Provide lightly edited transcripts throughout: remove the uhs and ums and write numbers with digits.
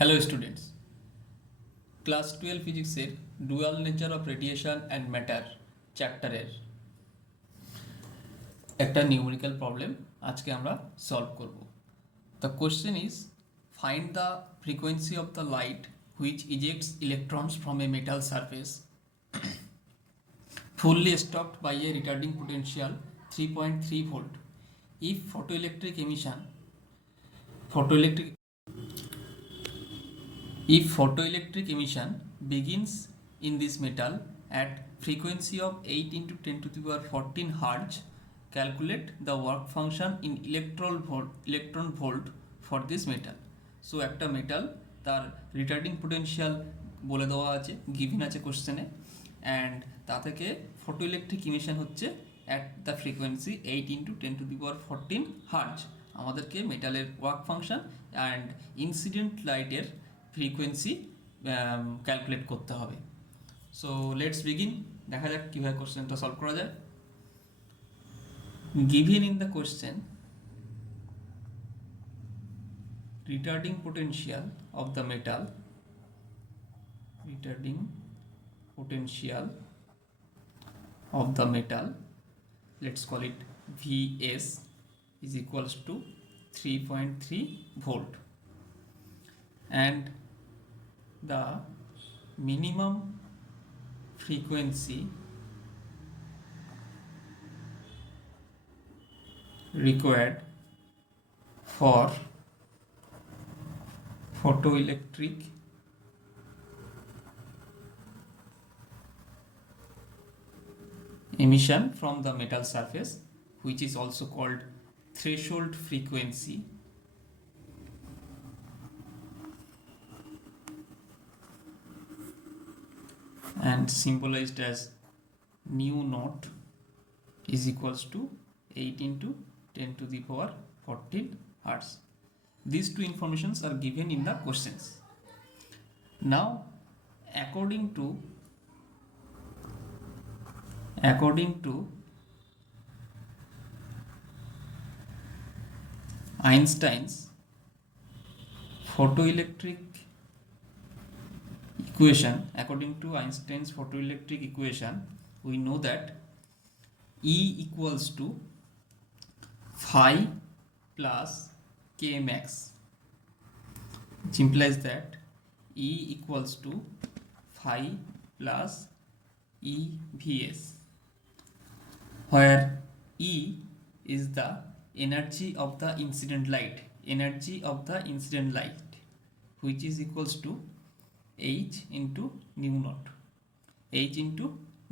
Hello students, class 12 ফিজিক্সের dual nature of radiation and matter চ্যাপ্টারের একটা নিউমেরিক্যাল প্রবলেম আজকে আমরা সলভ করব। The question is find the frequency of the light which ejects electrons from a metal surface fully stopped by a retarding potential 3.3 volt if photoelectric emission begins in this metal at frequency of 8 into 10 to the power 14 Hz, calculate the work function in electron volt for this metal. So একটা metal তার retarding potential বলে দেওয়া আছে, given আছে কোশ্চেনে, and তা থেকে photoelectric emission হচ্ছে at the frequency 8 into 10 to the power 14 Hz. আমাদেরকে মেটালের ওয়ার্ক ফাংশন অ্যান্ড ইনসিডেন্ট লাইটের ফ্রিকোয়েন্সি ক্যালকুলেট করতে হবে। সো লেটস বিগিন, দেখা যাক কীভাবে কোশ্চেনটা সলভ করা যায়। Given in the question retarding potential of the metal let's call it Vs is equals to 3.3 volt, and the minimum frequency required for photoelectric emission from the metal surface, which is also called threshold frequency, and symbolized as nu naught is equals to 8 into 10 to the power 14 Hz. These two informations are given in the questions. Now, according to Einstein's photoelectric equation, we know that E equals to phi plus k max, which implies that E equals to phi plus E Vs, where E is the energy of the incident light, which is equals to H into nu naught, H into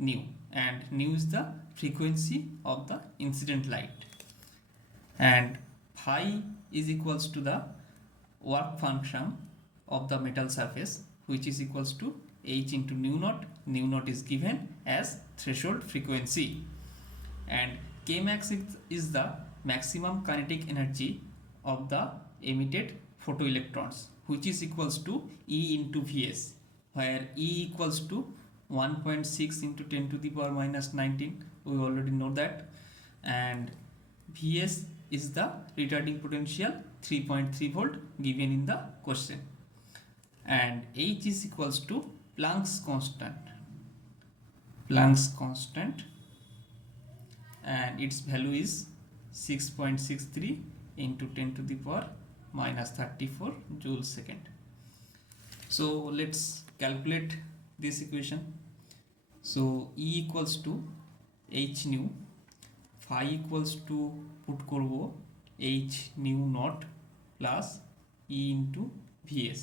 nu, and nu is the frequency of the incident light, and phi is equals to the work function of the metal surface, which is equals to H into nu naught. Nu naught is given as threshold frequency, and k max is the maximum kinetic energy of the emitted photoelectrons, which is equals to E into Vs, where E equals to 1.6 into 10 to the power minus 19, we already know that, and Vs is the retarding potential 3.3 volt given in the question, and H is equals to Planck's constant, and its value is 6.63 into 10 to the power minus 34 joule second. So let's calculate this equation. So E equals to H nu, phi equals to put korbo H nu naught plus E into Vs,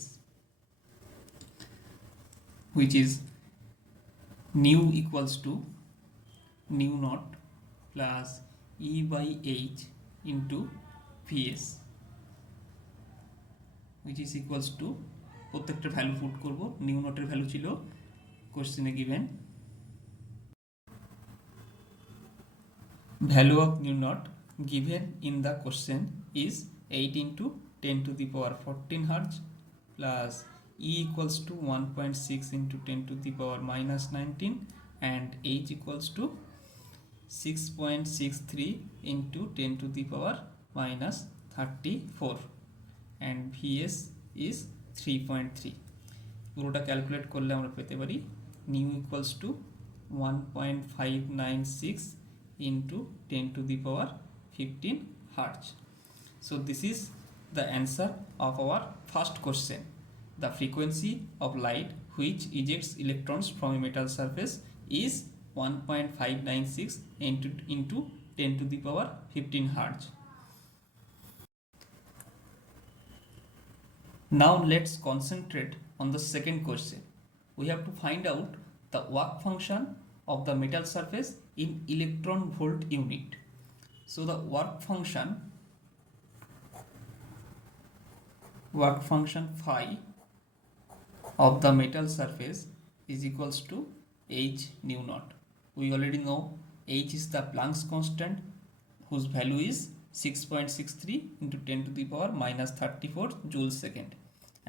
which is nu equals to nu naught plus E by H into Vs, which is equals to প্রত্যেকটা value put করব। New নটের value ছিল কোশ্চেনে given, value of nu naught given in the question is 8 into 10 to the power 14 Hz plus E equals to 1.6 into 10 to the power minus 19, and H equals to 6.63 into 10 to the power minus 34, and Vs is 3.3 পুরোটা calculate করলে আমরা পেতে পারি new equals to 1.596 into 10 to the power 15 hertz. So this is the answer of our first question. The frequency of light which ejects electrons from a metal surface is 1.596 into 10 to the power 15 hertz. Now let's concentrate on the second question. We have to find out the work function of the metal surface in electron volt unit. So the work function phi of the metal surface is equals to h nu naught. We already know h is the Planck's constant whose value is 6.63 into 10 to the power minus 34 joules second,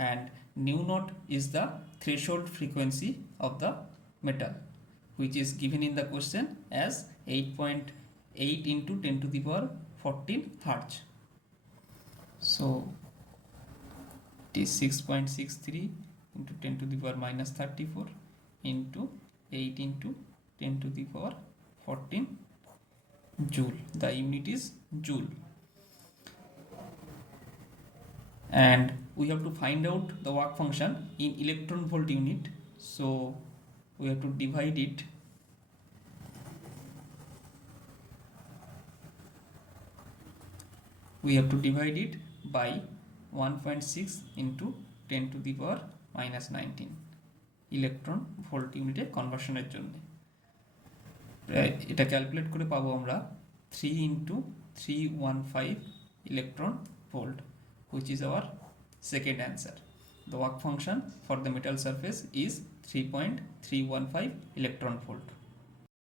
and nu naught is the threshold frequency of the metal, which is given in the question as 8.8 into 10 to the power 14 hertz. So it is 6.63 into 10 to the power minus 34 into 8 into 10 to the power 14 joule. The unit is joule. And we have to find out the work function in electron volt unit. So we have to divide it by 1.6 into 10 to the power minus 19 electron volt ইউনিটে কনভার্সনের জন্য। এটা calculate করে পাবো আমরা 3 into 315 electron volt, which is our second answer. The work function for the metal surface is 3.315 electron volt.